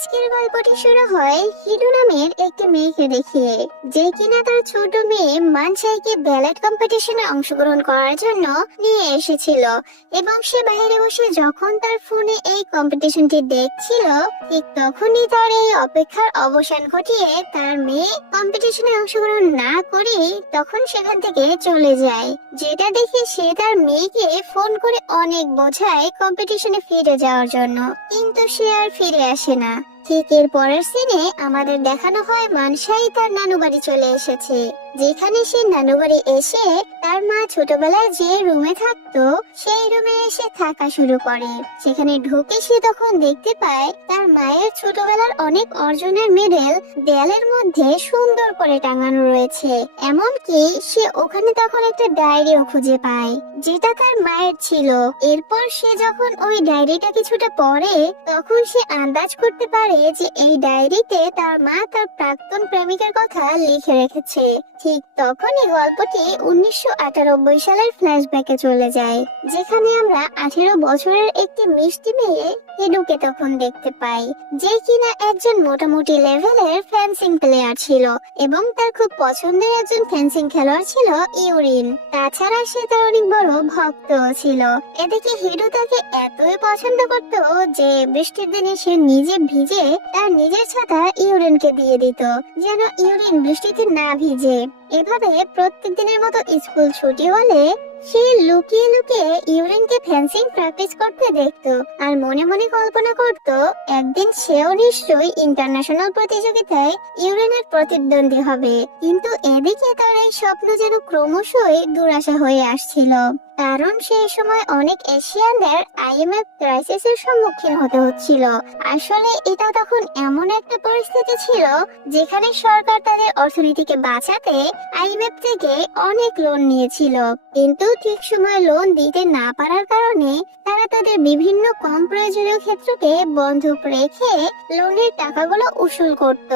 আজকের গল্পটি শুরু হয় হিরু নামের একটি মেয়েকে দেখিয়ে, যে কিনা তার ছোট মেয়ে মানসাইকে ব্যালেট কম্পিটিশনে অংশগ্রহণ করার জন্য নিয়ে এসেছিল এবং সে বাইরে বসে যখন তার ফোনে এই কম্পিটিশনটি দেখছিল, ঠিক তখনই তার এই অপেক্ষার অবসান ঘটিয়ে তার মেয়ে কম্পিটিশনে অংশগ্রহণ না করে তখন সেখান থেকে চলে যায়। যেটা দেখে সে তার মেয়েকে ফোন করে অনেক বোঝায় কম্পিটিশনে ফিরে যাওয়ার জন্য, কিন্তু সে আর ফিরে আসে না। ঠিক এর পরের সিনে আমাদের দেখানো হয় মানসাই তার নানু বাড়ি চলে এসেছে, যেখানে সে নানু বাড়ি এসে তার মা ছোটবেলায় যে রুমে থাকতো সেই রুমে এসে থাকা শুরু করে। সেখানে ঢুকে সে তখন দেখতে পায় তার মায়ের ছোটবেলার অনেক অর্জনের মেডেল দেয়ালের মধ্যে সুন্দর করে টাঙানো রয়েছে। এমনকি সে ওখানে তখন একটা ডায়েরিও খুঁজে পায় যেটা তার মায়ের ছিল। এরপর সে যখন ওই ডায়েরিটা কিছুটা পড়ে তখন সে আন্দাজ করতে পারে যে এই ডায়েরিতে তার মা তার প্রাক্তন প্রেমিকের কথা লিখে রেখেছে। ঠিক তখনই গল্পটি 1998 সালের ফ্ল্যাশব্যাকে চলে যায়, যেখানে আমরা 18 বছরের একটি মিষ্টি মেয়ে হিডুকে তখন দেখতে পাই, যে কিনা একজন মোটামুটি লেভেলের ফেন্সিং প্লেয়ার ছিল এবং তার খুব পছন্দের একজন ফেন্সিং খেলোয়াড় ছিল ইউরিন। তাছাড়া সে তার অনেক বড় ভক্তও ছিল। এদিকে হিডু তাকে এতই পছন্দ করত যে বৃষ্টির দিনে সে নিজে ভিজে তার নিজের ছাতা ইউরিনকে দিয়ে দিত, যেন ইউরিন বৃষ্টিতে না ভিজে। এভাবে প্রত্যেক দিনের মতো স্কুল ছুটি হলে সে লুকিয়ে লুকিয়ে ইউরিনকে ফেন্সিং প্র্যাকটিস করতে দেখতো আর মনে মনে কল্পনা করত একদিন সেও নিশ্চয়ই ইন্টারন্যাশনাল প্রতিযোগিতায় ইউরিনের প্রতিদ্বন্দ্বী হবে। কিন্তু এদিকে তার এই স্বপ্ন যেন ক্রমশই দুরাশা হয়ে আসছিল, কারণ সেই সময় অনেক এশিয়ানদের আইএমএফ ক্রাইসিসের সম্মুখীন হতে হচ্ছিল। আসলে এটা তখন এমন একটা পরিস্থিতি ছিল যেখানে সরকার তাদের অর্থনীতিকে বাঁচাতে আইএমএফ থেকে অনেক লোন নিয়েছিল, কিন্তু ঠিক সময় লোন দিতে না পারার কারণে তারা তাদের বিভিন্ন কম প্রয়োজনীয় ক্ষেত্রকে বন্ধক রেখে লোনের টাকাগুলো উসুল করত,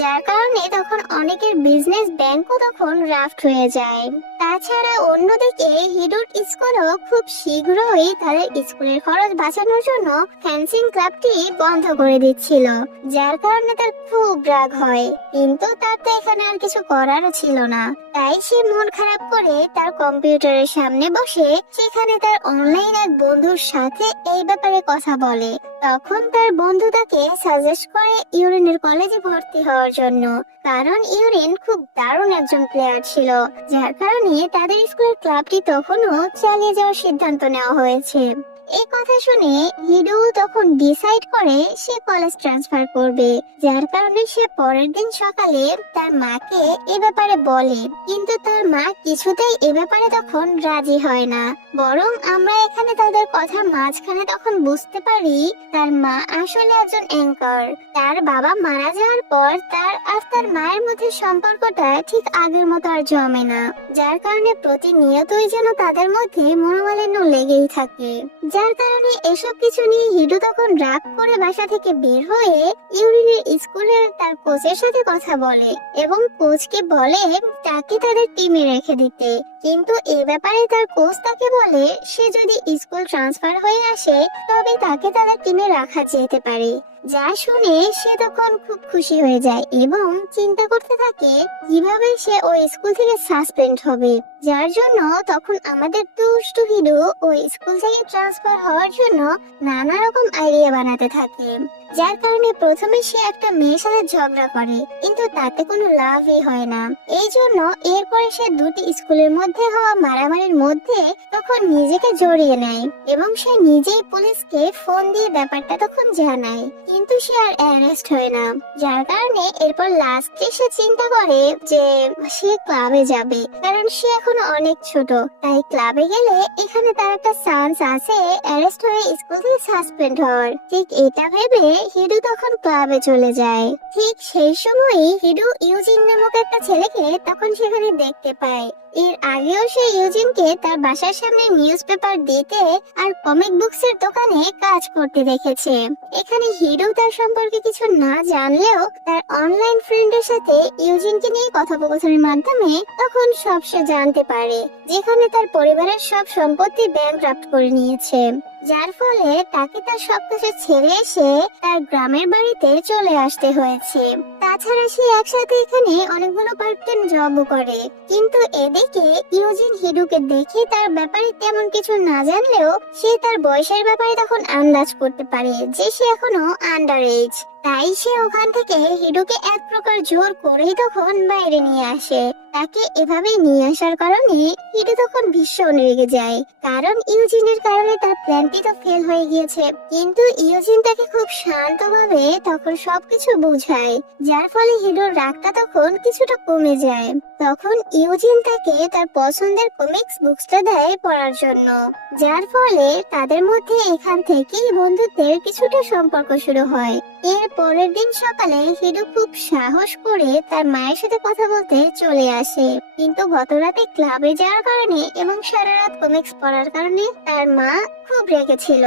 যার কারণে তখন অনেকের বিজনেস ব্যাংকও তখন রাফট হয়ে যায়। তাছাড়া অন্যদিকে হিডুর স্কুলও খুব শীঘ্রই তাদের স্কুলের খরচ বাঁচানোর জন্য ফেন্সিং ক্লাবটি বন্ধ করে দিচ্ছিল, যার কারণে তার খুব রাগ হয়। কিন্তু তার তো এখানে আর কিছু করারও ছিল না, তাই সে মন খারাপ করে তার কম্পিউটারের সামনে বসে সেখানে তার অনলাইন এক বন্ধুর সাথে এই ব্যাপারে কথা বলে। তখন তার বন্ধু তাকে সাজেস্ট করে ইউরিনের কলেজে ভর্তি হওয়ার জন্য, কারণ ইউরিন খুব দারুণ একজন প্লেয়ার ছিল, যার কারণে তাদের স্কুলের ক্লাবটি তখনও চালিয়ে যাওয়ার সিদ্ধান্ত নেওয়া হয়েছে। এই কথা শুনে হিডু তখন ডিসাইড করে সে কলেজ ট্রান্সফার করবে, যার কারণে সে পরের দিন সকালে তার মাকে এ ব্যাপারে বলে। কিন্তু তার মা কিছুতেই এ ব্যাপারে তখন রাজি হয় না, বরং আমরা এখানে তাদের কথা মাঝখানে তখন বুঝতে পারি তার মা আসলে একজন অ্যাঙ্কার। তার বাবা মারা যাওয়ার পর তার আর তার মায়ের মধ্যে সম্পর্কটা ঠিক আগের মতো আর জমে না, যার কারণে প্রতিনিয়তই যেন তাদের মধ্যে মনোমালিন্য লেগেই থাকে। যার কারণে এসব কিছু নিয়ে হিডু তখন রাগ করে বাসা থেকে বের হয়ে ইউরিনের স্কুলের তার কোচের সাথে কথা বলে এবং কোচকে বলে তাকে তাদের টিমে রেখে দিতে। কিন্তু এ ব্যাপারে তার কোচ তাকে বলে সে যদি স্কুল ট্রান্সফার হয়ে আসে তবে তাকে তাদের টিমে রাখা যেতে পারে। যা শুনে সে তখন খুব খুশি হয়ে যায় এবং চিন্তা করতে থাকে কিভাবে সে ওই স্কুল থেকে সাসপেন্ড হবে, যার জন্য তখন আমাদের দুষ্টু হিডু ওই স্কুল থেকে ট্রান্সফার হওয়ার জন্য নানা রকম আইডিয়া বানাতে থাকে। যার কারণে প্রথমে সে একটা মেয়ের সাথে ঝগড়া করে, কিন্তু তাতে কোনো লাভই হয় না। এই জন্য এরপরে সে দুটি স্কুলের মধ্যে হওয়া মারামারির মধ্যে তখন নিজেকে জড়িয়ে নেয় এবং সে নিজেই পুলিশকে ফোন দিয়ে ব্যাপারটা তখন জানায়, কিন্তু সে আর অ্যারেস্ট হয় না। যার কারণে এরপর লাস্টে সে চিন্তা করে যে সে ক্লাবে যাবে, কারণ সে এখনো অনেক ছোট, তাই ক্লাবে গেলে এখানে তার একটা চান্স আছে অ্যারেস্ট হয়ে স্কুল থেকে সাসপেন্ড হওয়ার। ঠিক এটা ভেবে হিডু তখন ক্লাবে চলে যায়। ঠিক সেই সময়ই হিডু ইউজিন নামক একটা ছেলেকে তখন সেখানে দেখতে পায়। এর আগেও সে ইউজিনকে তার বাসার সামনে নিউজ পেপার দিতে আর কমিক বুকসের দোকানে কাজ করতে দেখেছে। এখানে হিরো তার সম্পর্কে কিছু না জানলেও তার অনলাইন ফ্রেন্ডের সাথে ইউজিনকে নিয়ে কথোপকথনের মাধ্যমে তখন সব সে জানতে পারে, যেখানে তার পরিবারের সব সম্পত্তি ব্যাংকরাপ্ট করে নিয়েছে, যার ফলে তাকে তার সবকিছু ছেড়ে এসে তার গ্রামের বাড়িতে চলে আসতে হয়েছে। তাছাড়া সে একসাথে এখানে অনেকগুলো পার্ট টাইম জবও করে। কিন্তু এদিকে ইউজিন হিরুকে দেখে তার ব্যাপারে তেমন কিছু না জানলেও সে তার বয়সের ব্যাপারে তখন আন্দাজ করতে পারে যে সে এখনো আন্ডার এজ। তাই সে ওখান থেকে হিরুকে এক প্রকার জোর করেই তখন বাইরে নিয়ে আসে। তাকে এভাবে নিয়ে আসার কারণে হিরু তখন ভীষণ রেগে যায়, কারণ ইউজিনের কারণে তার প্ল্যানটি তো ফেল হয়ে গিয়েছে। কিন্তু ইউজিন তাকে খুব শান্তভাবে তখন সবকিছু বোঝায়, যার ফলে হিরুর রাগটা তখন কিছুটা কমে যায়। তখন ইউজিন তাকে তার পছন্দের কমিক্স বুকসটা দেয় পড়ার জন্য, যার ফলে তাদের মধ্যে এখান থেকেই বন্ধুত্বের কিছুটা সম্পর্ক শুরু হয়। এর পরের দিন সকালে হিরু খুব সাহস করে তার মায়ের সাথে কথা বলতে চলে আসে। কিন্তু গত রাতে ক্লাবে যাওয়ার কারণে এবং সারা রাত কমিক্স পড়ার কারণে তার মা খুব রেগেছিল,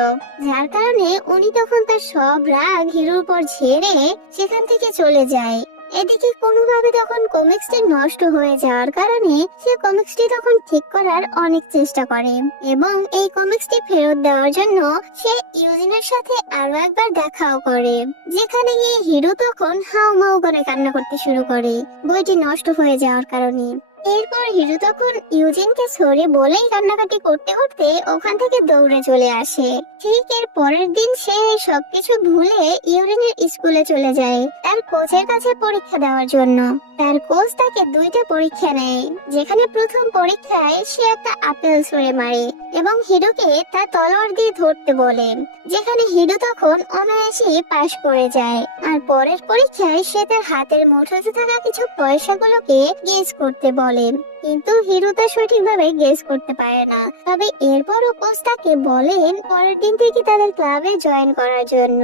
যার কারণে উনি তখন তার সব রাগ হিরুর উপর ঝেড়ে সেখান থেকে চলে যায়। এদিকে কোনোভাবে তখন কমিক্সটি নষ্ট হয়ে যাওয়ার কারণে সে কমিক্সটি তখন ঠিক করার অনেক চেষ্টা করে এবং এই কমিক্সটি ফেরত দেওয়ার জন্য সে ইউজিনের সাথে আরো একবার দেখাও করে, যেখানে গিয়ে হিরো তখন হাউমাউ করে কান্না করতে শুরু করে বইটি নষ্ট হয়ে যাওয়ার কারণে। এরপর হিরো তখন ইউজিনকে সরি বলেই কান্নাকাটি করতে করতে ওখান থেকে দৌড়ে চলে আসে। ঠিক এর পরের দিন সে সবকিছু ভুলে ইউরিনের স্কুলে চলে যায় তার কোচের কাছে পরীক্ষা দেওয়ার জন্য। তার কোচ তাকে দুইটা পরীক্ষা নেয়, যেখানে প্রথম পরীক্ষায় সে একটা আপেল ছুঁড়ে মারে এবং হিরোকে তার তলোয়ার দিয়ে ধরতে বলে, যেখানে হিরো তখন অনায়াসে পাশ করে যায়। আর পরের পরীক্ষায় সে তার হাতের মুঠোতে থাকা কিছু পয়সাগুলোকে গেস করতে বলে, কিন্তু হিরো তা সঠিকভাবে গেস করতে পারে না। তবে এরপরও কোচ তাকে বলেন পরের দিন থেকে তাদের ক্লাবে জয়েন করার জন্য।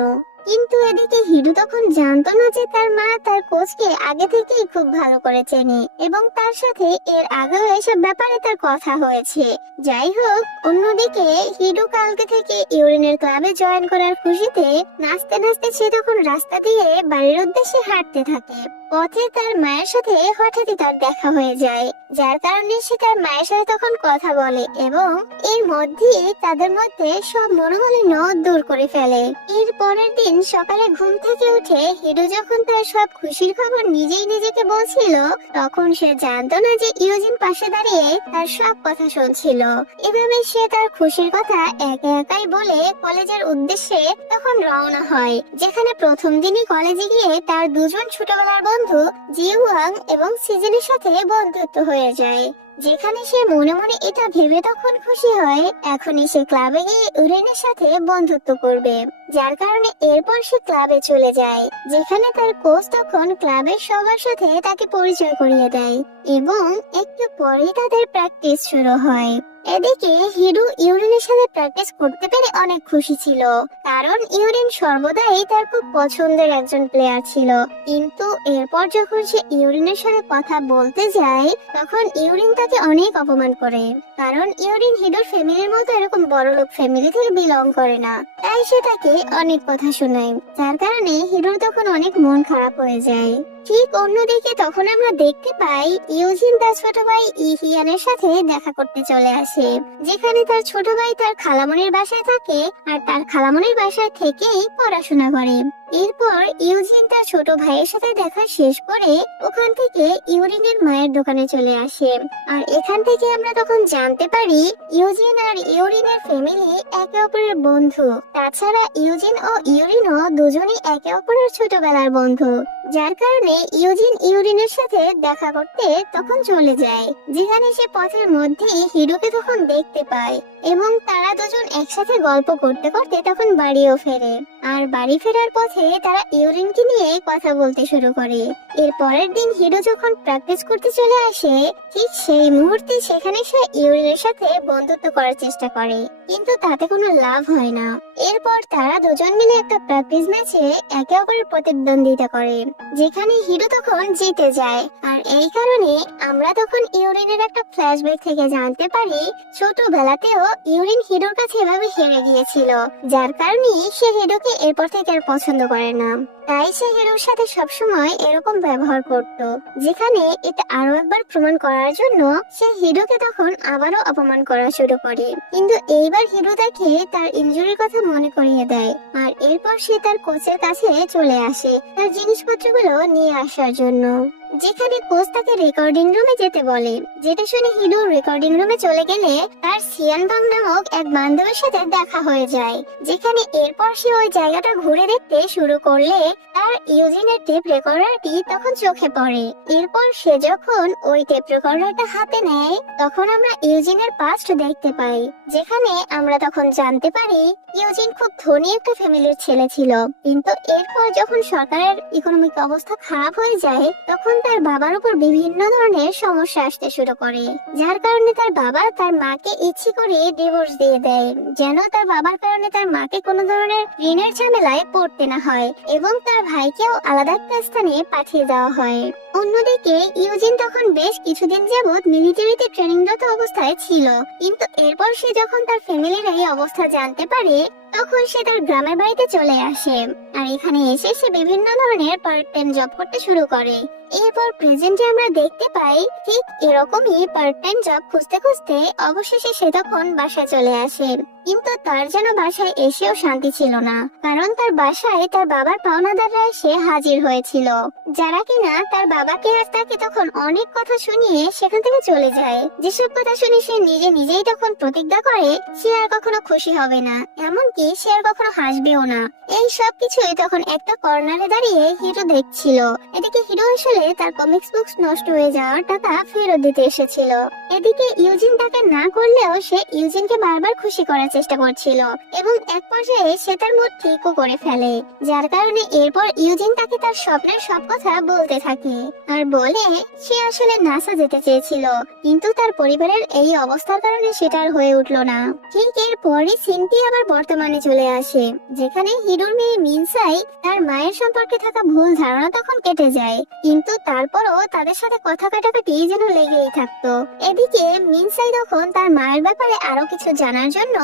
কিন্তু এদিকে হিরো তখন জানতো না যে তার মা তার কোচকে আগে থেকেই খুব ভালো করে চেনে এবং তার সাথে এর আগেও এসব ব্যাপারে তার কথা হয়েছে। যাই হোক, অন্যদিকে হিরো কালকে থেকে ইউরিনের ক্লাবে জয়েন করার খুশিতে নাচতে নাচতে সে তখন রাস্তা দিয়ে বাড়ির উদ্দেশ্যে হাঁটতে থাকে। পথে তার মায়ের সাথে হঠাৎই তার দেখা হয়ে যায়, যার কারণে সে তার মায়ের সাথে তখন কথা বলে এবং এর মধ্যে তাদের মধ্যে সব মনোমালিন্য দূর করে ফেলে। এর পরের দিন সকালে ঘুম থেকে উঠে হিরো যখন তার সব খুশির খবর নিজেই নিজেকে বলছিল, তখন সে জানতো না যে ইউজিন পাশে দাঁড়িয়ে তার সব কথা শুনছিল। এভাবে সে তার খুশির কথা একা একাই বলে কলেজের উদ্দেশ্যে তখন রওনা হয়, যেখানে প্রথম দিনই কলেজে গিয়ে তার দুজন ছোটবেলার বন্ধু জিওয়াং এবং সিজনের সাথে বন্ধুত্ব হয়ে যায়, যেখানে সে মনে মনে এটা ভেবে তখন খুশি হয় এখনই সে ক্লাবে গিয়ে ইউরিনের সাথে বন্ধুত্ব করবে, যার কারণে এরপর সে ক্লাবে চলে যায়, যেখানে তার কোচ তখন ক্লাবের সবার সাথে তাকে পরিচয় করিয়ে দেয় এবং একটু পরেই তাদের প্র্যাকটিস শুরু হয়। এদিকে হিরো ইউরিনের সাথে প্র্যাকটিস করতে পেরে অনেক খুশি ছিল, কারণ ইউরিন সর্বদাই তার খুব পছন্দের একজন প্লেয়ার ছিল। কিন্তু এরপর যখন সে ইউরিনের সাথে কথা বলতে যায়, তখন ইউরিন তাকে অনেক অপমান করে, কারণ ইউরিন হিরোর ফ্যামিলির মতো এরকম বড়লোক ফ্যামিলি থেকে বিলং করে না। তাই সে তাকে অনেক কথা শোনায়, যার কারণে হিরোর তখন অনেক মন খারাপ হয়ে যায়। ঠিক অন্যদিকে তখন আমরা দেখতে পাই ইউজিন তার ছোট ভাই ইহিয়ানের সাথে দেখা করতে চলে আসে, যেখানে তার ছোট ভাই তার খালামণির বাসায় থাকে আর তার খালামণির বাসায় থেকেই পড়াশোনা করে। এরপর ইউজিন তার ছোট ভাইয়ের সাথে দেখা শেষ করে ওখান থেকে ইউরিনের মায়ের দোকানে চলে আসে। আর এখান থেকে আমরা তখন জানতে পারি ইউজিন আর ইউরিনের ফ্যামিলি একে অপরের বন্ধু। তাছাড়া ইউজিন ও ইউরিনও দুজনেই একে অপরের ছোটবেলার বন্ধু, যার কারণে ইউজিন ইউরিনের সাথে দেখা করতে তখন চলে যায়, যেখানে সে পথের মধ্যে হিরোকে তখন দেখতে পায় এবং তারা দুজন একসাথে গল্প করতে করতে তখন বাড়িও ফেরে। আর বাড়ি ফেরার পথে সাথে তারা ইউরিনকে নিয়ে কথা বলতে শুরু করে। এর পরের দিন হিরো যখন প্র্যাকটিস করতে চলে আসে, ঠিক সেই মুহূর্তে সেখানে সে ইউরিনের সাথে বন্ধুত্ব করার চেষ্টা করে, কিন্তু তাতে কোনো লাভ হয় না। এরপর তারা দুজন মিলে একটা প্র্যাকটিস ম্যাচে একে অপরের প্রতিদ্বন্দ্বিতা করে, যেখানে হিরো তখন জিতে যায়। আর এই কারণে আমরা তখন ইউরিনের একটা ফ্ল্যাশব্যাক থেকে জানতে পারি ছোটবেলাতেও ইউরিন হিরোর কাছে এভাবে হেরে গিয়েছিল, যার কারণে সে হিরোকে এরপর থেকে আর পছন্দ করে না। তাই সে হিরোর সাথে সবসময় এরকম ব্যবহার করত, যেখানে এটা আরো একবার প্রমাণ করার জন্য সে হিরোকে তখন আবারও অপমান করা শুরু করে। কিন্তু এইবার হিরো তাকে তার ইনজুরির কথা মনে করিয়ে দেয়, আর এরপর সে তার কোচের কাছে চলে আসে তার জিনিসপত্রগুলো নিয়ে আসার জন্য, যেখানে কোচ তাকে রেকর্ডিং রুমে যেতে বলে। যেটা শুনে হিরো রেকর্ডিং রুমে চলে গেলে তার সিয়ান বাং নামক এক বান্ধবীর সাথে দেখা হয়ে যায়, যেখানে এরপর সে ওই জায়গাটা ঘুরে দেখতে শুরু করলে তার ইউজিনের টেপ রেকর্ডারটি তখন চোখে পড়ে। এরপর সে যখন ওই টেপ রেকর্ডারটা হাতে নেয়, তখন আমরা ইউজিনের পাস্ট দেখতে পাই, যেখানে আমরা তখন জানতে পারি ইউজিন খুব ধনী একটা ফ্যামিলির ছেলে ছিল। কিন্তু এরপর যখন সরকারের ইকোনমিক অবস্থা খারাপ হয়ে যায়, তখন তার বাবার উপর বিভিন্ন ধরনের সমস্যা আসতে শুরু করে, যার কারণে তার বাবা তার মাকে ইচ্ছে করে ডিভোর্স দিয়ে দেয়, যেন তার বাবার কারণে তার মাকে কোনো ধরনের ঋণের ঝামেলায় পড়তে না হয়, এবং তার ভাইকেও আলাদা একটা স্থানে পাঠিয়ে দেওয়া হয়। অন্যদিকে ইউজিন তখন বেশ কিছুদিন যাবৎ মিলিটারিতে ট্রেনিংরত অবস্থায় ছিল, কিন্তু এরপর সে যখন তার ফ্যামিলির এই অবস্থা জানতে পারে, তখন সে তার গ্রামের বাড়িতে চলে আসে। আর এখানে এসে সে বিভিন্ন ধরনের পার্ট টাইম জব করতে শুরু করে। এরপর প্রেজেন্টে আমরা দেখতে পাই ঠিক এরকমই পার্ট টাইম জব খুঁজতে খুঁজতে অবশেষে সে তখন বাসায় চলে আসে। কিন্তু তার যেন বাসায় এসেও শান্তি ছিল না, কারণ তার বাসায় তার বাবার পাওনাদাররা এসে হাজির হয়েছিল, যারা কিনা তার বাবাকে আর তাকে তখন অনেক কথা শুনিয়ে সেখান থেকে চলে যায়। যেসব কথা শুনে সে নিজেই তখন প্রতিজ্ঞা করে সে আর কখনো খুশি হবে না, এমনকি সে আর কখনো হাসবেও না। এই সব কিছুই তখন একটা কর্নারে দাঁড়িয়ে হিরো দেখছিল। এদিকে হিরো আসলে তার কমিক্স বুকস নষ্ট হয়ে যাওয়ার টাকা ফেরত দিতে এসেছিল। এদিকে ইউজিন তাকে না করলেও সে ইউজিনকে বারবার খুশি করার চেষ্টা করছিল, এবং এক পর্যায়ে সে তার মুড ঠিকও করে ফেলে, যার কারণে এরপর ইউজিন তাকে তার স্বপ্নের সব কথা বলতে থাকে, আর বলে সে আসলে নাসা যেতে চেয়েছিল, কিন্তু তার পরিবারের এই অবস্থার কারণে সেটা আর হয়ে উঠলো না। ঠিক এরপরই সিনটি আবার বর্তমানে চলে আসে, যেখানে হিরোর মেয়ে মিনসাই তার মায়ের সম্পর্কে থাকা ভুল ধারণা তখন কেটে যায়, কিন্তু তারপরও তাদের সাথে কথা কাটাকাটি যেন লেগেই থাকতো। এদিকে মিনসাই তখন তার মায়ের ব্যাপারে আরো কিছু জানার জন্য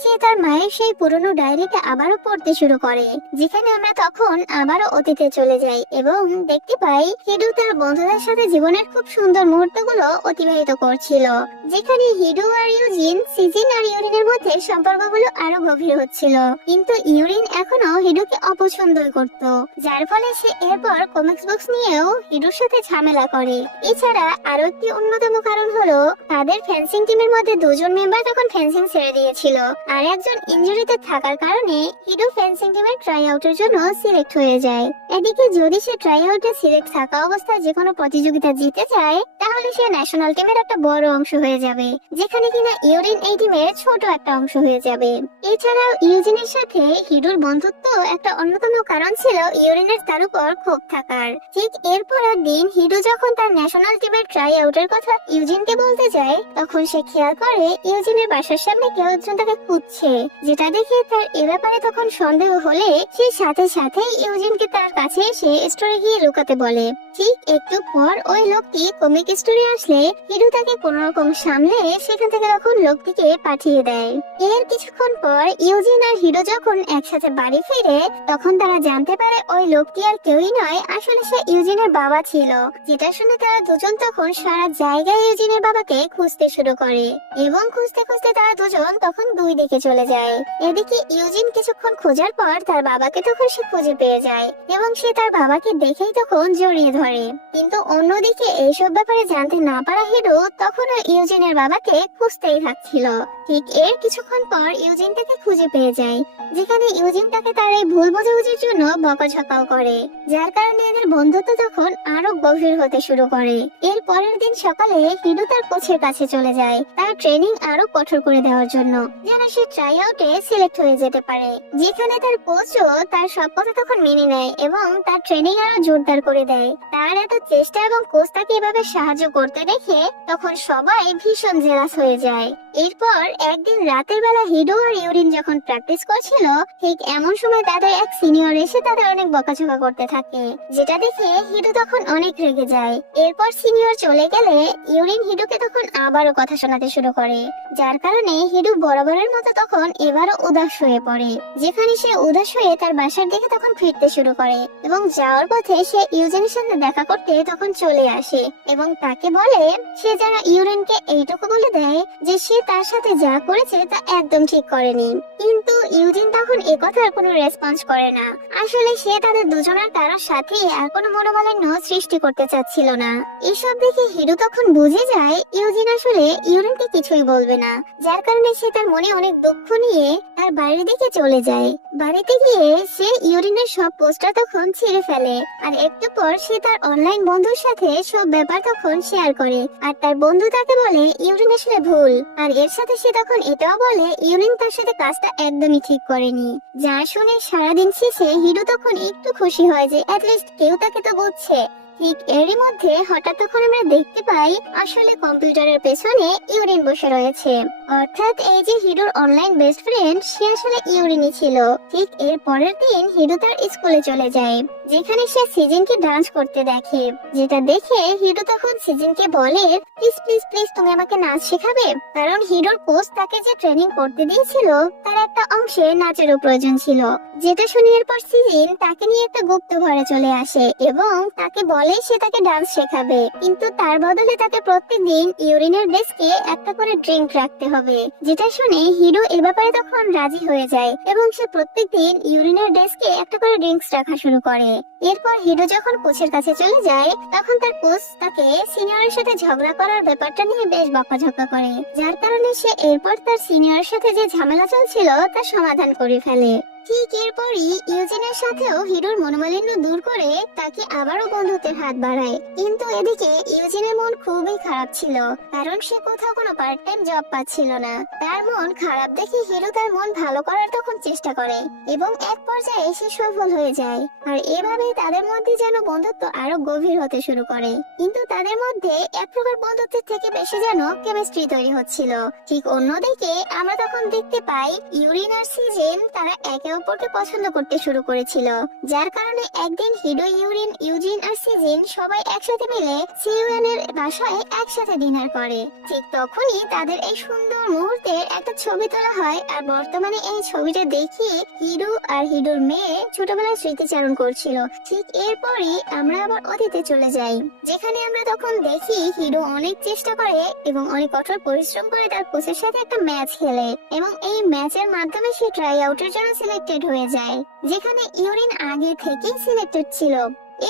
সে তার মায়ের সেই পুরনো ডায়েরিটা আবারও পড়তে শুরু করে, যেখানে আমরা তখন আবারও অতীতে চলে যাই এবং দেখতে পাই হিডু তার বন্ধুদের সাথে জীবনের খুব সুন্দর মুহূর্তগুলো অতিবাহিত করছিল, যেখানে হিডু আর ইউজিন, সিজিন আর ইউরিনের মধ্যে সম্পর্কগুলো আরো গভীর হচ্ছিল। কিন্তু ইউরিন এখনো হিডুকে অপছন্দই করত, যার ফলে সে এরপর কমিক্স বুকস নিয়েও হিডুর সাথে ঝামেলা করে। এছাড়া আরো একটি অন্যতম কারণ হলো তাদের ফেন্সিং টিমের মধ্যে দুজন মেম্বার তখন ফেন্সিং ছেড়ে দিয়েছিল, আর একজন ইনজুরিতে থাকার কারণে হিডু ফেন্সিং টিমের ট্রাই আউটের জন্য সিলেক্ট হয়ে যায়। এদিকে যদি সে ট্রাই আউটে সিলেক্ট থাকা অবস্থায় যে কোনো প্রতিযোগিতা জিতে যায়, তাহলে সে ন্যাশনাল টিমের একটা বড় অংশ হয়ে যাবে, যেখানে কিনা ইউরিন এই টিমের ছোট একটা অংশ হয়ে যাবে। এছাড়াও ইউজিনের সাথে হিডুর বন্ধুত্ব একটা অন্যতম কারণ ছিল ইউরিনের তার উপর ক্ষোভ থাকার। ঠিক এরপরের দিন হিডু যখন তার ন্যাশনাল টিমের ট্রাই আউটের কথা ইউজিনকে বলতে যায়, তখন সে খেয়াল করে ইউজিনের বাসার সামনে কেউ একজন তাকে খুঁজছে, যেটা দেখে তার এ ব্যাপারে তখন সন্দেহ হলে সে সাথে সাথে ইউজিনকে তার কাছে এসে স্টোরে গিয়ে লুকাতে বলে। ঠিক একটু পর ওই লোকটি কমিক স্টোরে আসলে হিডু তাকে কোন রকম সামলে সেখান থেকে তখন লোকটিকে পাঠিয়ে দেয়। এর কিছুক্ষণ পর ইউজিন আর হিডু যখন একসাথে বাড়ি ফিরে, তখন তারা জানতে পারে ওই লোকটি আর কেউই নয়, আসলে সে ইউজিনের বাবা ছিল, যেটা শুনে তারা দুজন তখন সারা জায়গায় ইউজিনের বাবাকে খুঁজতে শুরু করে, এবং খুঁজতে খুঁজতে তারা দুজন তখন দুই দিকে চলে যায়। এদিকে ইউজিন কিছুক্ষণ খোঁজার পর তার বাবাকে তখন সে খুঁজে পেয়ে যায়, এবং সে তার বাবাকে দেখেই তখন জড়িয়ে ধরে। কিন্তু অন্যদিকে এইসব ব্যাপারে জানতে না পারা হিডু তখনও ইউজিনের বাবাকে খুঁজতেই থাকছিল। ঠিক এর কিছুক্ষণ পর ইউজিন তাকে খুঁজে পেয়ে যায়, যেখানে ইউজিন তাকে তার এই ভুল বোঝাবুঝির জন্য বকাঝকাও করে, যার কারণে এদের বন্ধুত্ব তখন আরো গভীর হতে শুরু করে। এর পরের দিন সকালে হিডু তার কোচের কাছে চলে যায় তার ট্রেনিং আরো কঠোর করে দেওয়ার জন্য, যেন সে ট্রাই আউটে সিলেক্ট হয়ে যেতে পারে। যেখানে তার কোচও তার সব কথা তখন মেনে নেয় এবং তার ট্রেনিং আরো জোরদার করে দেয়। তার এত চেষ্টা এবং কোচ তাকে এভাবে সাহায্য করতে দেখে তখন সবাই ভীষণ জেলাস হয়ে যায়। এরপর একদিন রাতের বেলা হিডো আর ইউরিন যখন প্র্যাকটিস করছিল, ঠিক এমন সময় তাদের এক সিনিয়র এসে তাদের অনেক বকাঝকা করতে থাকে, যেটা দেখে হিডো তখন অনেক রেগে যায়। এরপর সিনিয়র চলে গেলে ইউরিন হিডোকে তখন আবারও কথা শোনাতে শুরু করে, যার কারণে হিডো বরাবরের মতো তখন এবারও উদাস হয়ে পড়ে। যেখানে সে উদাস হয়ে তার বাসার দিকে তখন ফিরতে শুরু করে এবং যাওয়ার পথে সে ইউজিনের সাথে দেখা করতে তখন চলে আসে এবং তাকে বলে সে যেন ইউরিনকে এইটুকু বলে দেয় যে সে তার সাথে যা করেছে তা একদম ঠিক করেনি। কিন্তু ইউজিন তখন এ কথার কোনো রেসপন্স করে না। আসলে সে তাদের দুজনের কারোর সাথে আর কোনো মনোমালিন্য সৃষ্টি করতে চাচ্ছিল না। এসব দেখে হিরো তখন বুঝে যায় ইউজিন আসলে ইউরিনকে কিছুই বলবে না, যার কারণে সে তার মনে অনেক দুঃখ নিয়ে তার বাড়ির দিকে চলে যায়। বাড়িতে গিয়ে সে ইউরিনের সব পোস্টার তখন ছিঁড়ে ফেলে আর একটু পর সে তার অনলাইন বন্ধুর সাথে সব ব্যাপার তখন শেয়ার করে। আর তার বন্ধু তাকে বলে ইউরিন আসলে ভুল, আর এর সাথে সে তখন এটাও বলে ইউরিন তার সাথে কাজটা একদমই ঠিক করেনি। যা শুনে সারাদিন শেষে হিরো তখন একটু খুশি হয় যে অ্যাটলিস্ট কেউ তাকে তো বুঝছে। ঠিক এরই মধ্যে হঠাৎ তখন আমরা দেখতে পাই আসলে কম্পিউটারের পেছনে ইউরিন বসে রয়েছে, অর্থাৎ এই যে হিরোর অনলাইন বেস্ট ফ্রেন্ড সে আসলে ইউরিনই ছিল। ঠিক এর পরের দিন হিরো তার স্কুলে চলে যায়, যেখানে সে সিজিনকে ডান্স করতে দেখে, যেটা দেখে হিরো তখন সিজিনকে বলে প্লিজ প্লিজ প্লিজ তুমি আমাকে নাচ শেখাবে, কারণ হিরোর কোচ তাকে যে ট্রেনিং করতে দিয়েছিল তার একটা অংশে নাচেরও প্রয়োজন ছিল। যেটা শুনে এরপর সিজিন তাকে নিয়ে একটা গুপ্ত ঘরে চলে আসে এবং তাকে বলে সে তাকে ডান্স শেখাবে, কিন্তু তার বদলে তাকে প্রত্যেকদিন ইউরিনের ডেস্কে একটা করে ড্রিঙ্ক রাখতে হবে। যেটা শুনে হিরো এ ব্যাপারে তখন রাজি হয়ে যায় এবং সে প্রত্যেকদিন ইউরিনের ডেস্কে একটা করে ড্রিঙ্কস রাখা শুরু করে। এরপর হিরো যখন কোচের কাছে চলে যায় তখন তার কোচ তাকে সিনিয়রের সাথে ঝগড়া করার ব্যাপারটা নিয়ে বেশ বকাঝকা করে, যার কারণে সে এরপর তার সিনিয়রের সাথে যে ঝামেলা চলছিল তার সমাধান করে ফেলে। ঠিক এরপরই ইউজিনের সাথেও হিরোর মনোমালিন্য দূর করে তাকে আবারও বন্ধুত্বের হাত বাড়ায়। কিন্তু এদিকে ইউজিনের মন খুবই খারাপ ছিল, কারণ সে কোথাও কোনো পার্ট টাইম জব পাচ্ছিল না। তার মন খারাপ দেখে হিরো তার মন ভালো করার তখন চেষ্টা করে এবং এক পর্যায়ে সে সফল হয়ে যায়। আর এভাবে তাদের মধ্যে যেন বন্ধুত্ব আরো গভীর হতে শুরু করে, কিন্তু তাদের মধ্যে এক প্রকার বন্ধুত্বের থেকে বেশি যেন কেমিস্ট্রি তৈরি হচ্ছিল। ঠিক অন্যদিকে আমরা তখন দেখতে পাই ইউরিন আর সিজেন তারা একে অপরকে পছন্দ করতে শুরু করেছিল, যার কারণে একদিন হিডো, ইউরিন, ইউজিন আর সিজিন সবাই একসাথে মিলে সিউএন এর বাসায় একসাথে ডিনার করে। ঠিক তখনই তাদের এই সুন্দর মুহূর্তের একটা ছবি তোলা হয়, আর বর্তমানে এই ছবিটা দেখে হিডো আর হিডোর মেয়ে ছোটবেলায় স্মৃতিচারণ করছিল। ঠিক এরপরই আমরা আবার অতীতে চলে যাই, যেখানে আমরা তখন দেখি হিডো অনেক চেষ্টা করে এবং অনেক কঠোর পরিশ্রম করে তার কোচের সাথে একটা ম্যাচ খেলে এবং এই ম্যাচের মাধ্যমে সে ট্রাই আউটের জন্য সিলেক্টেড হয়ে যায়, যেখানে ইউরিন আগে থেকেই সিলেক্টেড ছিল।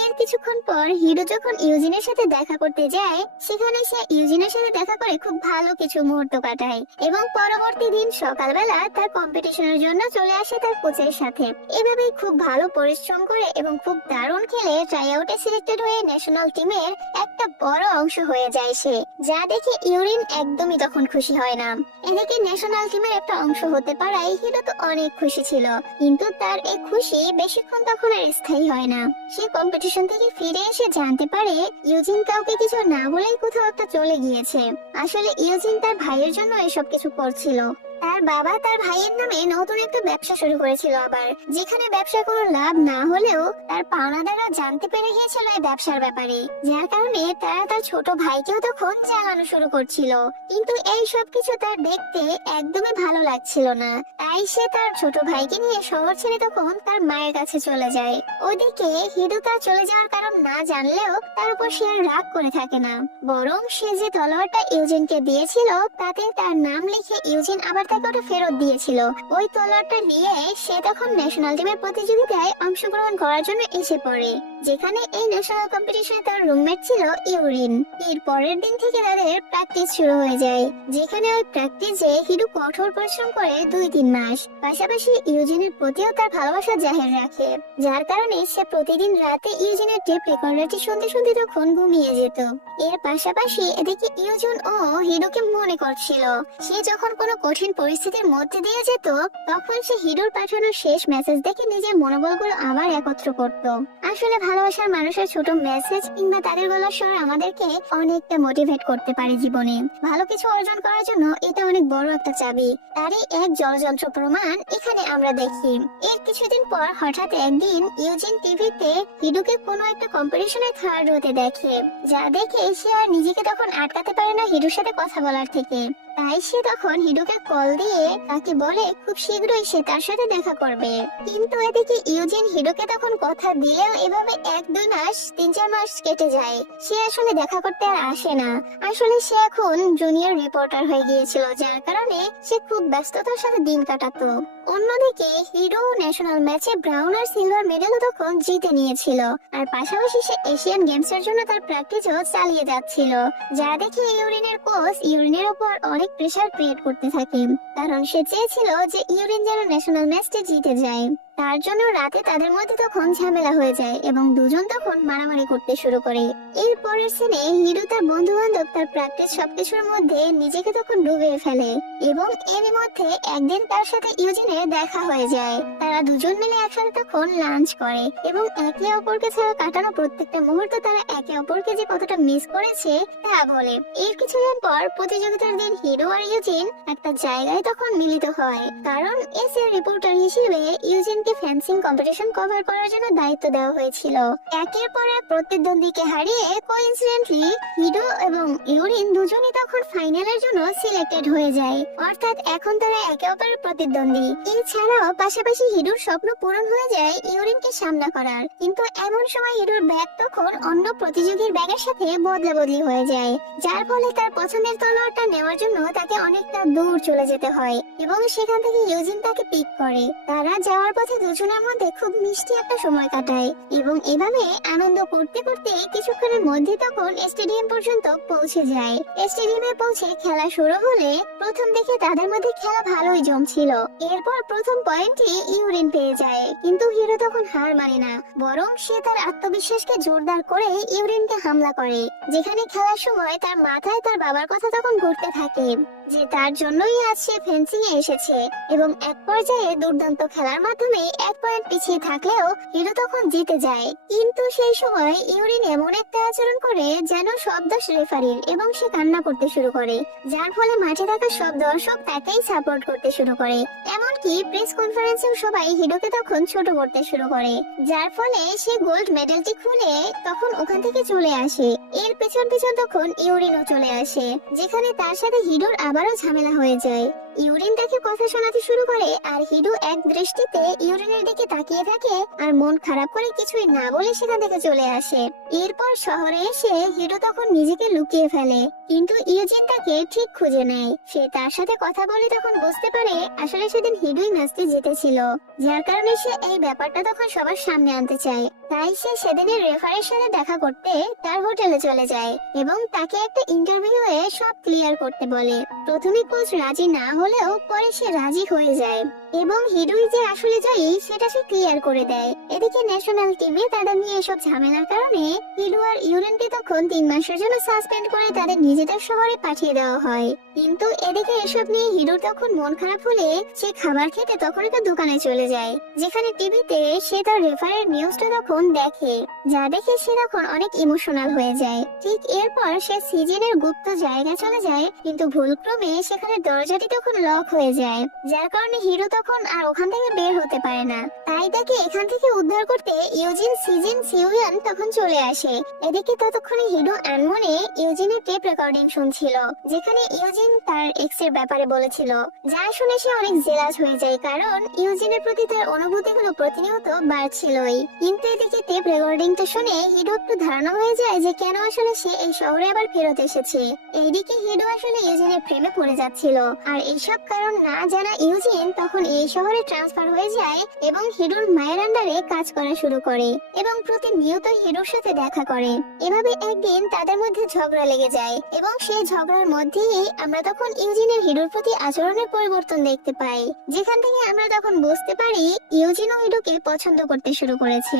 এর কিছুক্ষণ পর হিরো যখন ইউজিনের সাথে দেখা করতে যায়, সেখানে সে ইউজিনের সাথে দেখা করে খুব ভালো কিছু মুহূর্ত কাটায় এবং পরবর্তী দিন সকালবেলা তার কম্পিটিশনের জন্য চলে আসে তার কোচের সাথে। এভাবেই খুব ভালো পরিশ্রম করে এবং খুব দারুণ খেলে ট্রাই আউটে সিলেক্টেড হয়ে ন্যাশনাল টিমের একটা বড় অংশ হয়ে যায় সে, যা দেখে ইউরিন একদমই তখন খুশি হয় না। এদিকে ন্যাশনাল টিমের একটা অংশ হতে পারায় হিরো তো অনেক খুশি ছিল, কিন্তু তার এই খুশি বেশিক্ষণ তখন আর স্থায়ী হয় না। সে কম্পিটিশন থেকে ফিরে এসে জানতে পারে ইউজিন কাউকে কিছু না বলেই কোথাও একটা চলে গিয়েছে। আসলে ইউজিন তার ভাইয়ের জন্য এসব কিছু করছিল। তার বাবা তার ভাইয়ের নামে নতুন একটা ব্যবসা শুরু করেছিল আবার, যেখানে ব্যবসার কোনো লাভ না হলেও তার পাওনাদাররা জানতে পেরে গিয়েছিল এই ব্যবসার ব্যাপারে, যার কারণে তারা তার ছোট ভাইকেও তখন জ্বালানো শুরু করছিল। কিন্তু এই সব কিছু তার দেখতে একদমই ভালো লাগছিল না, তাই সে তার ছোট ভাইকে নিয়ে শহর ছেড়ে তখন তার মায়ের কাছে চলে যায়। ওদিকে হিডো তার চলে যাওয়ার কারণ না জানলেও তার উপর সে আর রাগ করে থাকে না, বরং সে যে তলোয়ারটা ইউজিনকে দিয়েছিল তাতে তার নাম লিখে ইউজিন আবার তাকে ওটা ফেরত দিয়েছিল। ওই তলোয়ারটা নিয়ে সে তখন ন্যাশনাল টিমের প্রতিযোগিতায় অংশগ্রহণ করার জন্য এসে পড়ে, যেখানে এই ন্যাশনাল কম্পিটিশনে তার রুমমেট ছিল ইউরিন। এর পরের দিন থেকে তাদের প্র্যাকটিস শুরু হয়ে যায়, যেখানে ওই প্র্যাকটিসে হিডো কঠোর পরিশ্রম করে 2-3 মাস। পাশাপাশি ইউজিনের প্রতিও তার ভালোবাসা জাহির রাখে, যার কারণে সে প্রতিদিন রাতে ইউজিনের টেপ টেপ রেকর্ডারটি শুনতে শুনতে তখন ঘুমিয়ে যেত। এর পাশাপাশি এদিকে ইউজুন ও হিডোকে মনে করছিল সে যখন কোনো কঠিন পরিস্থিতির মধ্যে দিয়ে যেত তখন সে হিডোর পাঠানো শেষ মেসেজ দেখে নিজের মনোবলগুলো আবার একত্র করত। আসলে ভালোবাসার মানুষের ছোট মেসেজ কিংবা তাদের গলার স্বর আমাদেরকে অনেকটা মোটিভেট করতে পারে জীবনে ভালো কিছু অর্জন করার জন্য। এটা অনেক বড় একটা চাবি, তারই এক জলযন্ত্র প্রমাণ এখানে আমরা দেখি। এর কিছুদিন পর হঠাৎ একদিন ইউজিন টিভিতে হিডোকে কোনো একটা কম্পিটিশনে থার্ড হতে দেখে, যা দেখে সে আর নিজেকে তখন আটকাতে পারে না হিডোর সাথে কথা বলার থেকে। তাই সে তখন হিডোকে কল দিয়ে তাকে বলে খুব শীঘ্রই সে তার সাথে দেখা করবে। কিন্তু এদিকে ইউজিন হিডোকে তখন কথা দিলেও এভাবে 1-2 মাস 3-4 মাস কেটে যায়, সে আসলে দেখা করতে আর আসে না। আসলে সে এখন জুনিয়র রিপোর্টার হয়ে গিয়েছিল, যার কারণে সে খুব ব্যস্ততার সাথে দিন কাটাতো। অন্যদিকে হিডো ন্যাশনাল ম্যাচে ব্রাউন আর সিলভার মেডেলও তখন জিতে নিয়েছিল, আর পাশাপাশি সে এশিয়ান গেমসের জন্য তার প্র্যাকটিসও চালিয়ে যাচ্ছিল, যা দেখে ইউরিনের কোচ ইউরিনের উপর অনেক প্রেসার ক্রিয়েট করতে থাকে, কারণ সে চেয়েছিল যে ইউরিন যেন ন্যাশনাল ম্যাচটা জিতে যায়। তার জন্য রাতে তাদের মধ্যে তখন ঝামেলা হয়ে যায় এবং দুজন তখন মারামারি করতে শুরু করে। এর পরের সিনে হিরো তার বন্ধু বান্ধব তার প্র্যাকটিস সবকিছুর মধ্যে নিজেকে তখন ডুবিয়ে ফেলে এবং এর মধ্যে একদিন তার সাথে ইউজিনের দেখা হয়ে যায়। তারা দুজন মিলে একসাথে তখন লাঞ্চ করে এবং একে অপরকে ছাড়া কাটানো প্রত্যেকটা মুহূর্ত তারা একে অপরকে যে কতটা মিস করেছে তা বলে। এর কিছুদিন পর প্রতিযোগিতার দিন হিরো আর ইউজিন একটা জায়গায় তখন মিলিত হয়, কারণ এসএ রিপোর্টার হিসেবে ইউজিন ফেন্সিং কম্পিটিশন কভার করার জন্য দায়িত্ব দেওয়া হয়েছিল। একের পর এক প্রতিদ্বন্দ্বীকে হারিয়ে কোইন্সিডেন্টলি হিডো এবং ইউরিন দুজনই তখন ফাইনালের জন্য সিলেক্টেড হয়ে যায়, অর্থাৎ এখন তারা একে অপরের প্রতিদ্বন্দ্বী। এছাড়াও পাশাপাশি হিডোর স্বপ্ন পূরণ হয়ে যায় ইউরিনকে সামনা করার, কিন্তু এমন সময় হিডোর ব্যাগ তখন অন্য প্রতিযোগীর ব্যাগের সাথে বদলা বদলি হয়ে যায়, যার ফলে তার পছন্দের তলোয়ারটা নেওয়ার জন্য তাকে অনেকটা দূর চলে যেতে হয় এবং সেখান থেকে ইউজিন তাকে পিক করে। তারা যাওয়ার পথে দুজনের মধ্যে খুব মিষ্টি একটা সময় কাটায় এবং এভাবে আনন্দ করতে করতে কিছুক্ষণের মধ্যে তখন স্টেডিয়াম পর্যন্ত পৌঁছে যায়। স্টেডিয়ামে পৌঁছে খেলা শুরু হলে প্রথম দেখে তাদের মধ্যে খেলা ভালোই জমছিল। এরপর প্রথম পয়েন্টে ইউরিন পেয়ে যায়, কিন্তু হিরো তখন হার মানে না, বরং সে তার আত্মবিশ্বাসকে জোরদার করে ইউরিনকে হামলা করে, যেখানে খেলার সময় তার মাথায় তার বাবার কথা তখন ঘুরতে থাকে যে তার জন্যই আজ সে ফেন্সিং এ এসেছে। এবং এক পর্যায়ে দুর্দান্ত খেলার মাধ্যমে 1 পয়েন্ট পিছিয়ে থাকলেও হিরো তখন জিতে যায়। কিন্তু সেই সময় ইউরিন এমন একটা আচরণ করে যেন সব দোষ রেফারির এবং সে কান্না করতে শুরু করে, যার ফলে মাঠে থাকা সব দর্শক তাকেই সাপোর্ট করতে শুরু করে। এমনকি প্রেস কনফারেন্সেও সবাই হিরোকে তখন ছোট করতে শুরু করে, যার ফলে সে গোল্ড মেডেলটি খুলে তখন ওখান থেকে চলে আসে। এর পেছন পেছন তখন ইউরিনও চলে আসে, যেখানে তার সাথে হিরোর আবারও ঝামেলা হয়ে যায়। ইউরিন তাকে কথা শোনাতে শুরু করে আর হিডো এক দৃষ্টিতে ইউরিনের দিকে তাকিয়ে থাকে আর মন খারাপ করে কিছুই না বলে সেখান থেকে চলে আসে। এরপর শহরে এসে হিডো তখন নিজেকে লুকিয়ে ফেলে, কিন্তু ইউজিন তাকে ঠিক খুঁজে নেয়। সে তার সাথে কথা বলে তখন বুঝতে পারে আসলে সেদিন হিডোই ম্যাচটি জিতেছিল, যার কারণে সে এই ব্যাপারটা তখন সবার সামনে আনতে চায়। তাই সে সেদিনের রেফারির সাথে দেখা করতে তার হোটেলে চলে যায় এবং তাকে একটা ইন্টারভিউয়ে সব ক্লিয়ার করতে বলে। প্রথমে কোচ রাজি না হলেও পরে সে রাজি হয়ে যায় এবং হিডোই যে আসলে জয়ী সেটা সে ক্লিয়ার করে দেয়। এদিকে ন্যাশনাল টিমে তাদের নিয়ে এসব ঝামেলার কারণে হিডো আর ইউরিনকে তখন 3 মাসের জন্য সাসপেন্ড করে তাদের নিজেদের শহরে পাঠিয়ে দেওয়া হয়। কিন্তু এদিকে এসব নিয়ে হিডোর তখন মন খারাপ হলে সে খাবার খেতে তখন একটা দোকানে চলে যায়, যেখানে টিভিতে সে তার রেফারের নিউজটা তখন দেখে, যা দেখে সে তখন অনেক ইমোশনাল হয়ে যায়। ঠিক এরপর সে সিজনের গুপ্ত জায়গায় চলে যায়, কিন্তু ভুলক্রমে সেখানে দরজাটি তখন লক হয়ে যায়, যার কারণে হিরো তখন আর ওখান থেকে বের হতে পারে না। তাই তাকে এখান থেকে উদ্ধার করতে ইউজিন সিজিন সিউয়ান তখন চলে আসে। এদিকে ততক্ষণে হিরো আনমনে ইউজিনের টেপ রেকর্ডিং শুনছিল, যেখানে ইউজিন তার এক্স এর ব্যাপারে বলেছিল, যা শুনে সে অনেক জেলাস হয়ে যায়, কারণ ইউজিনের প্রতি তার অনুভূতিগুলো প্রতিনিয়ত বাড়ছিলই। কিন্তু এদিকে টেপ রেকর্ডিংটা শুনে হিরো একটু ধারণা হয়ে যায় যে কেন আসলে সে এই শহরে আবার ফেরত এসেছে। এইদিকে হিরো আসলে ইউজিনের প্রেমে পড়ে যাচ্ছিল, আর এইসব কারণ না জানা ইউজিন তখন এই শহরে ট্রান্সফার হয়ে যায় এবং হিরোর মায়ের আন্ডারে কাজ করা শুরু করে এবং প্রতিনিয়ত হিরোর সাথে দেখা করে। এভাবে একদিন তাদের মধ্যে ঝগড়া লেগে যায় এবং সেই ঝগড়ার মধ্যেই আমরা তখন ইউজিনের হিরোর প্রতি আচরণের পরিবর্তন দেখতে পাই, যেখান থেকে আমরা তখন বুঝতে পারি ইউজিনও হিরোকে পছন্দ করতে শুরু করেছে।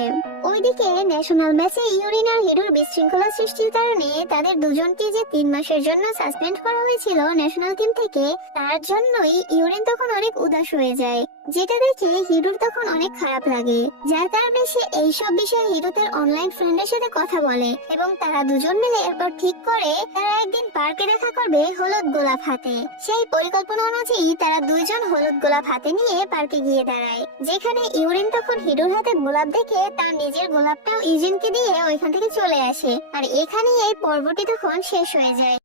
ওইদিকে ন্যাশনাল ম্যাচে ইউরিন আর হিরোর বিশৃঙ্খলা সৃষ্টির কারণে তাদের দুজনকে যে 3 মাসের জন্য সাসপেন্ড করা হয়েছিল ন্যাশনাল টিম থেকে, তার জন্যই ইউরিন তখন অনেক উদাস হয়ে যায়, যেটা দেখে হিরোর তখন অনেক খারাপ লাগে। যার কারণে সে এইসব বিষয়ে হিরোদের অনলাইন ফ্রেন্ডের সাথে কথা বলে এবং তারা দুজন মিলে এরপর ঠিক করে তারা একদিন পার্কে দেখা করবে হলুদ গোলাপ হাতে। সেই পরিকল্পনা অনুযায়ী তারা দুইজন হলুদ গোলাপ হাতে নিয়ে পার্কে গিয়ে দাঁড়ায়, যেখানে ইউরিন তখন হিরোর হাতে গোলাপ দেখে তার নিজের গোলাপটাও ইউজিনকে দিয়ে ওইখান থেকে চলে আসে। আর এখানেই এই পর্বটি তখন শেষ হয়ে যায়।